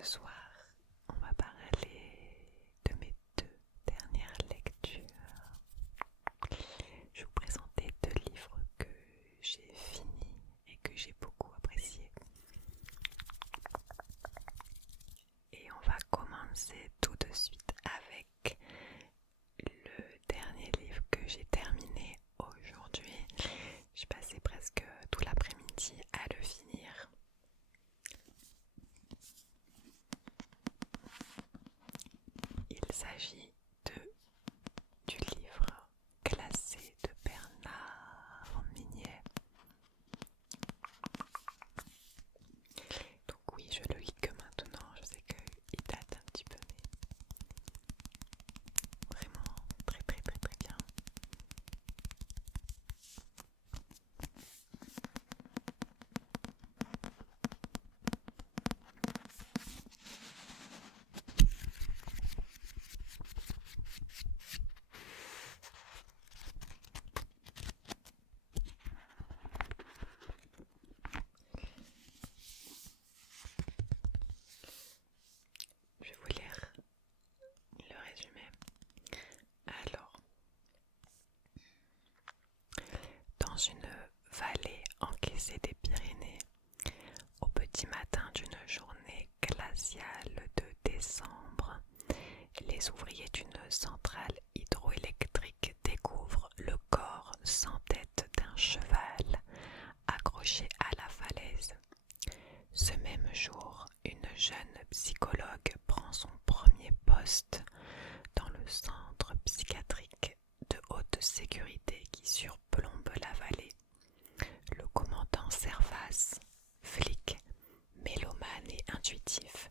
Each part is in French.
ce soir, on va parler de mes deux dernières lectures. Je vais vous présenter deux livres que j'ai finis et que j'ai beaucoup appréciés. Et on va commencer tout de suite avec le dernier livre que j'ai terminé aujourd'hui. J'ai passé presque tout l'après-midi à le finir. Il s'agit du livre Glacé de Bernard Minier. Donc oui, je le lis que maintenant, je sais qu'il date un petit peu, mais vraiment très très très très bien. Je vais vous lire le résumé. Alors, dans une vallée encaissée des Pyrénées, au petit matin d'une journée glaciale de décembre, les ouvriers d'une centrale hydroélectrique découvrent le corps sans tête d'un cheval accroché à la falaise. Ce même jour, une jeune psychologue prend son premier poste dans le centre psychiatrique de haute sécurité qui surplombe la vallée. Le commandant Servas, flic, mélomane et intuitif,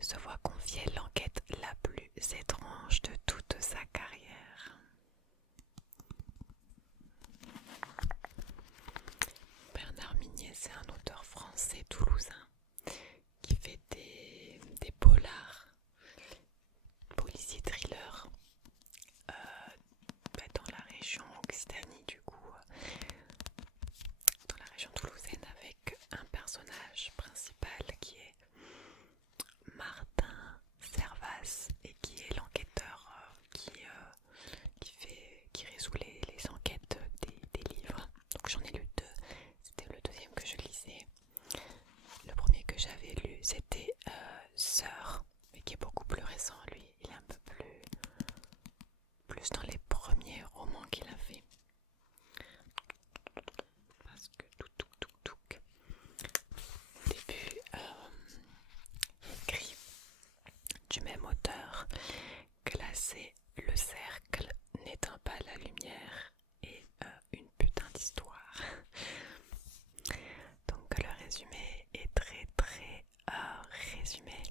se voit confier l'enquête la plus étrange de toute sa carrière. Bernard Minier, c'est un auteur français toulousain qui fait des polars, policiers thrillers dans la région Occitanie, du coup, dans la région toulousaine, avec un personnage principal qui est Martin Servas et qui est l'enquêteur qui résout les enquêtes des livres. Donc j'en ai lu deux, c'était le deuxième que je lisais. Le premier que j'avais lu c'était Sœur, mais qui est beaucoup plus récent. Lui, il est un peu plus dans les premiers romans qu'il a fait. Parce que au début, écrit du même auteur, Glacé, le cercle n'éteint pas la lumière et une putain d'histoire. Donc le résumé est très très résumé,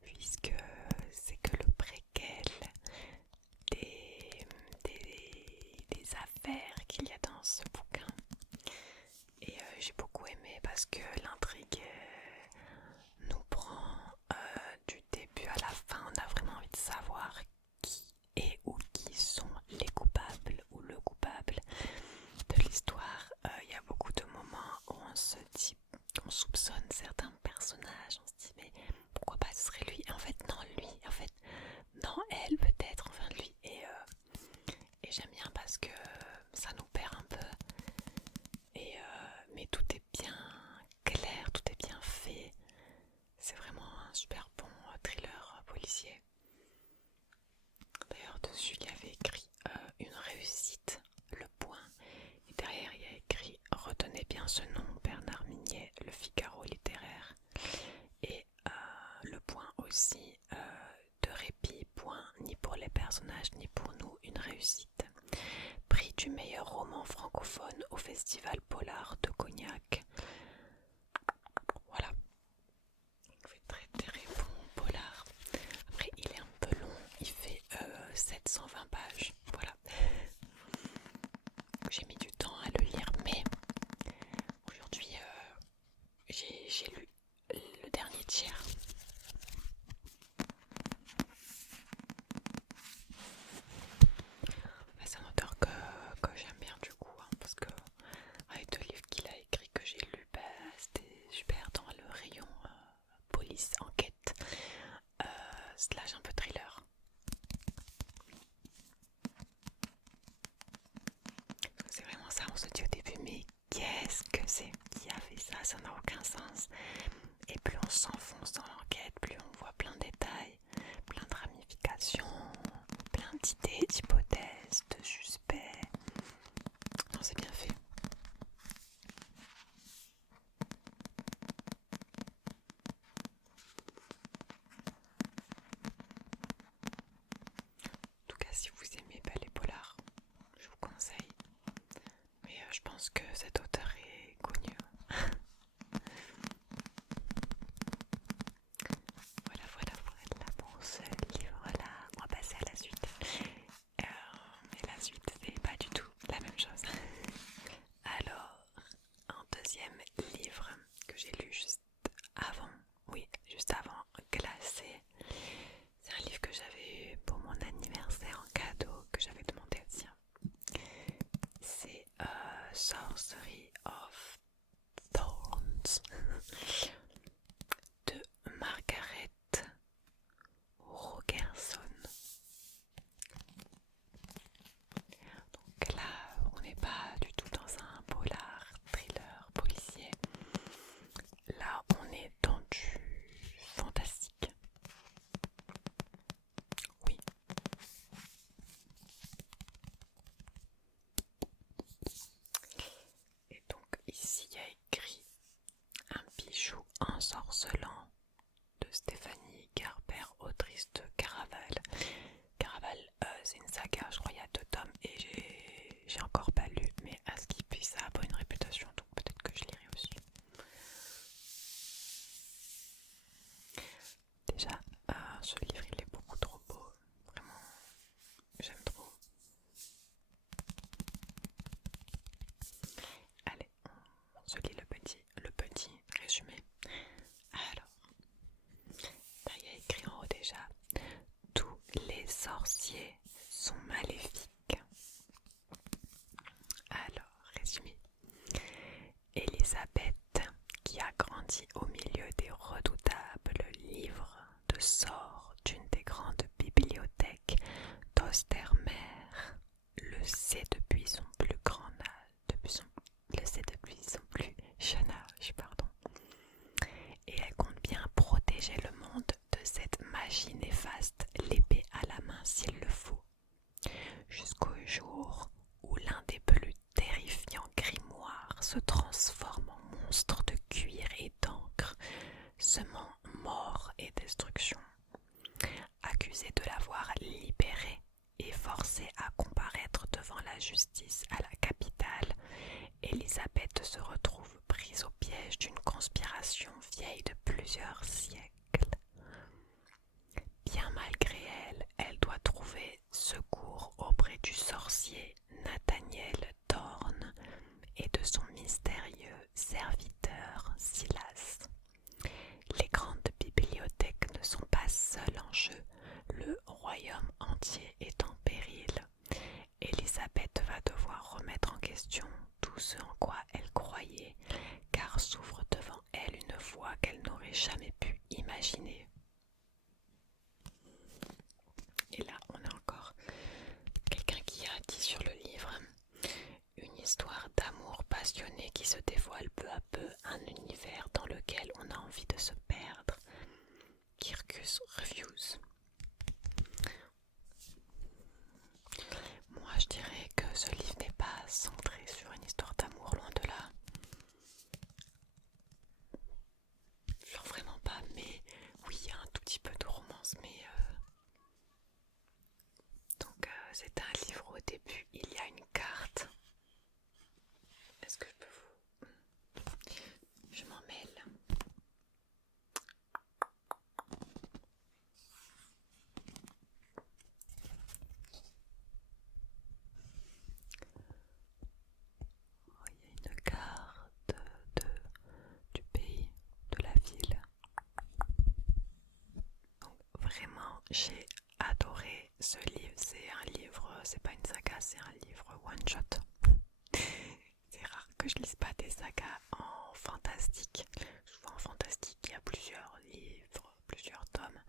puisque c'est que le préquel des affaires qu'il y a dans ce bouquin. Et j'ai beaucoup aimé parce que l'intrigue nous prend du début à la fin. On a vraiment envie de savoir qui est ou qui sont les coupables ou le coupable de l'histoire. Il y a beaucoup de moments où on se dit, on soupçonne certains personnages, on se dit mais pourquoi pas ce serait lui, en fait non lui, en fait non elle peut-être, enfin lui, et j'aime bien parce que ça nous perd un peu, mais tout est bien clair, tout est bien fait, c'est vraiment un super bon thriller policier. D'ailleurs dessus il y avait écrit une réussite, le point, et derrière il y a écrit retenez bien ce nom, Bernard Minier, Le Figaro littéraire, et le point aussi, de répit, point, ni pour les personnages ni pour nous, une réussite. Prix du meilleur roman francophone au festival Polar de Cognac. Voilà. Il fait très très bon polar. Après il est un peu long, il fait 720 pages. Voilà. J'ai mis du temps à le lire, mais aujourd'hui j'ai lu le dernier tiers. C'est un auteur que j'aime bien du coup, hein, parce que avec deux livres qu'il a écrits que ça n'a aucun sens. Et plus on s'enfonce dans l'enquête, plus on voit plein de détails, plein de ramifications, plein d'idées, d'hypothèses, de suspects. Non, c'est bien fait. En tout cas, si vous aimez les polars, je vous conseille. Mais je pense que cet auteur est connu. Voilà pour ce livre-là. On va passer à la suite. Mais la suite, c'est pas du tout la même chose. Alors, un deuxième livre que j'ai lu juste avant Glacé. C'est un livre que j'avais eu pour mon anniversaire en cadeau, que j'avais demandé aussi. C'est Sorcery of Thorns de Margaret Rogerson. Donc là, on n'est pas du tout dans un polar, thriller, policier. Là, on est dans du fantastique. Oui. Et donc ici, il y a écrit un bijou ensorcelant de Stéphanie Garber, autrice de Caraval. Caraval, c'est une saga, je crois il y a 2 tomes et j'ai encore pas lu, mais à ce qu'il puisse, ça a pas une réputation, donc peut-être que je lirai aussi. Déjà, ce livre il est beaucoup trop beau, vraiment, j'aime trop. Allez, on se lit le petit résumé. Alors, là il y a écrit en haut déjà: tous les sorciers sont maléfiques. Alors, résumé. Elisabeth, qui a grandi au milieu des redoutables livres de sorts d'une des grandes bibliothèques d'Ostermer, le sait depuis son plus jeune âge, et elle compte bien protéger le monde de cette magie néfaste, l'épée à la main s'il le faut, jusqu'au jour où l'un des plus terrifiants grimoires se transforme en monstre de cuir et d'encre, semant mort et destruction. Accusée de l'avoir libérée et forcée à comparaître devant la justice à la capitale, Elisabeth se retrouve prise au piège d'une conspiration vieille de plusieurs siècles. Bien malgré elle, elle doit trouver secours auprès du sorcier Nathaniel Thorne et de son mystérieux serviteur Silas. Les grandes bibliothèques ne sont pas seules en jeu, le royaume entier est en péril. Elisabeth va devoir remettre en question tout ce en quoi elle croyait, car s'ouvre devant elle une voie qu'elle n'aurait jamais pu imaginer. Et là, on a encore quelqu'un qui a dit sur le livre: une histoire d'amour passionné qui se dévoile peu à peu, un univers dans lequel on a envie de se perdre. Kirkus Reviews. Moi, je dirais que ce livre n'est pas centré sur une histoire d'amour, loin de là. Genre vraiment pas, mais oui, il y a un tout petit peu de romance, mais donc c'est un livre. Au début, il y a une carte. Est-ce que je peux vous... Je m'en mêle. Oh, il y a une carte du pays, de la ville. Donc vraiment, j'ai adoré ce livre. C'est un livre, c'est pas une saga, c'est un livre one shot. C'est rare que je lise pas des sagas en fantastique. Souvent en fantastique, il y a plusieurs livres, plusieurs tomes.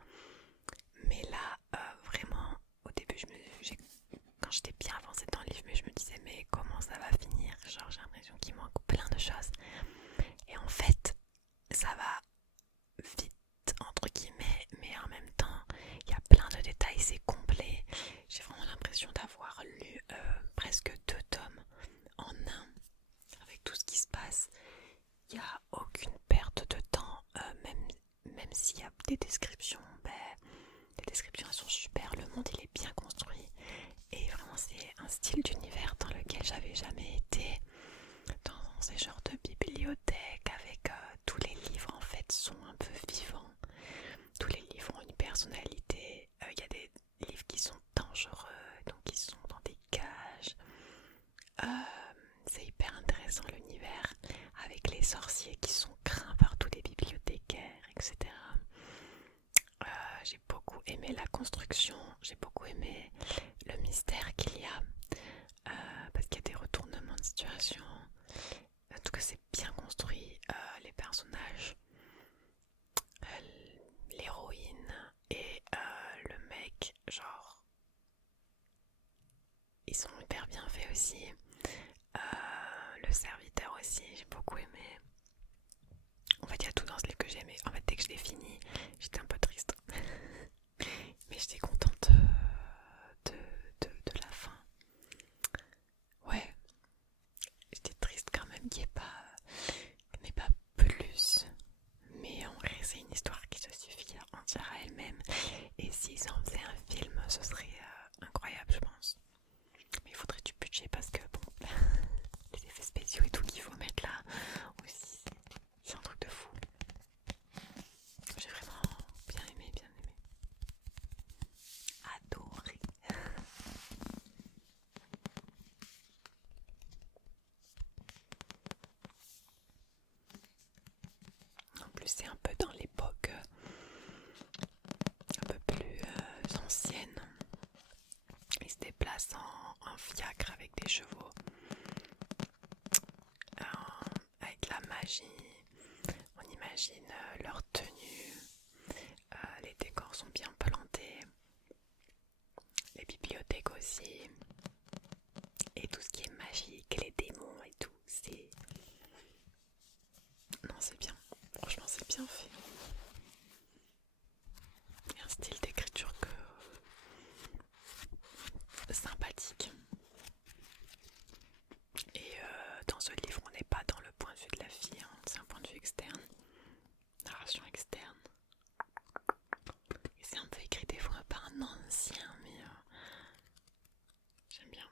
Mais là, vraiment, au début, quand j'étais bien avancée dans le livre, mais je me disais, mais comment ça va finir? Genre, j'ai l'impression qu'il manque plein de choses. Et en fait, intéressant l'univers avec les sorciers qui sont craints par tous les bibliothécaires, etc. J'ai beaucoup aimé la construction, j'ai beaucoup aimé le mystère qu'il y a, parce qu'il y a des retournements de situation. En tout cas, c'est bien construit, les personnages, l'héroïne et le mec, genre, ils sont hyper bien faits aussi. Le serviteur aussi, j'ai beaucoup aimé. En fait, il y a tout dans ce livre que j'ai aimé. En fait, dès que je l'ai fini, j'étais un peu triste. Mais j'étais contente de la fin. Ouais, j'étais triste quand même qu'il n'y ait pas plus. Mais en vrai, c'est une histoire qui se suffit entière à elle-même. Et s'ils en faisaient un film, ce serait incroyable, je pense. Mais il faudrait du budget parce que, bon, les effets spéciaux et tout qu'il faut mettre là aussi, c'est un truc de fou. J'ai vraiment bien aimé, bien aimé. Adoré. En plus, c'est un peu dans l'époque un peu plus ancienne. Ils se déplacent en fiacre avec des chevaux, avec la magie. On imagine leur tenue, les décors sont bien plantés, les bibliothèques aussi, et tout ce qui est magique, les démons et tout, c'est... Non, c'est bien, franchement c'est bien fait. Il y a un style d'écriture sympathique. Et dans ce livre, on n'est pas dans le point de vue de la fille, hein, c'est un point de vue externe, narration externe. Et c'est un peu écrit des fois par un ancien, mais j'aime bien.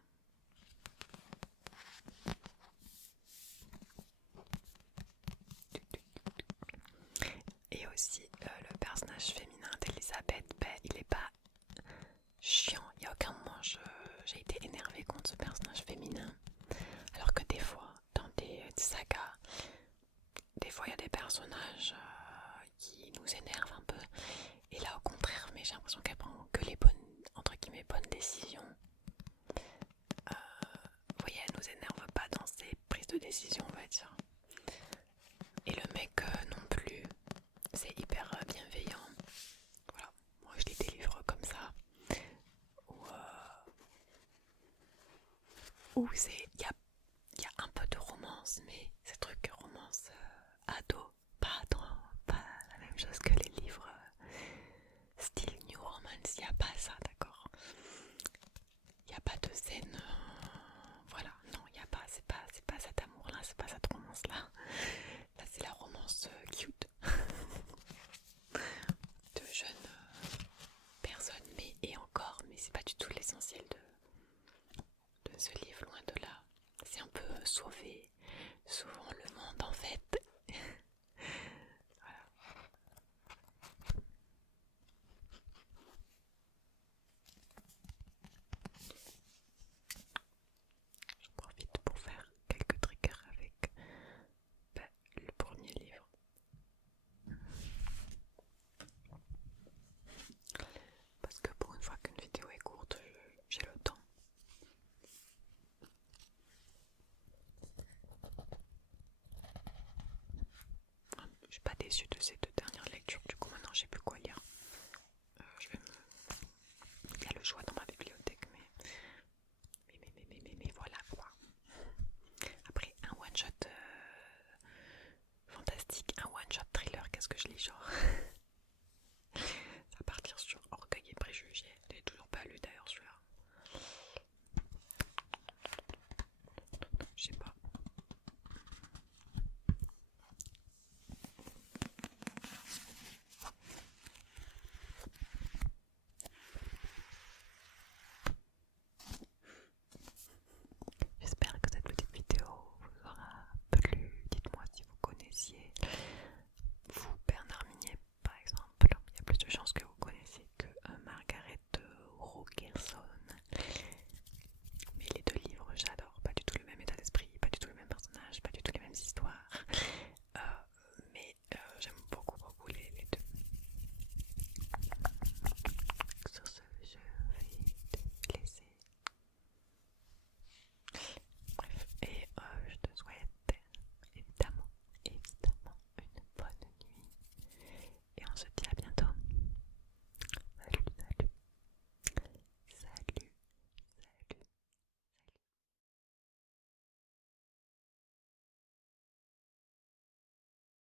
Et aussi le personnage féminin d'Elisabeth, il est pas chiant, il n'y a aucun moment j'ai été énervée contre ce personnage féminin. Alors que des fois, dans des sagas, des fois il y a des personnages qui nous énervent un peu. Et là au contraire, mais j'ai l'impression qu'elle prend que les bonnes, entre guillemets, bonnes décisions. Vous voyez, elle nous énerve pas dans ses prises de décision, on va dire. Et le mec non plus, c'est hyper bienveillant. Voilà, moi je lis des livres comme ça où il y a un peu de romance, mais ces trucs romance ado, pas la même chose que les livres style New Romance, il n'y a pas ça, d'accord. Il n'y a pas de scène, voilà, non, il n'y a pas, c'est pas cet amour-là, c'est pas cette romance-là. Là, c'est la romance cute de jeunes personnes, et encore, mais c'est pas du tout l'essentiel de ce livre, loin de là. C'est un peu sauver souvent le monde en fait. Voilà. Je profite pour faire quelques triggers avec le premier livre. Parce que pour une fois qu'une vidéo est courte, j'ai le temps. Je suis pas déçue de ces deux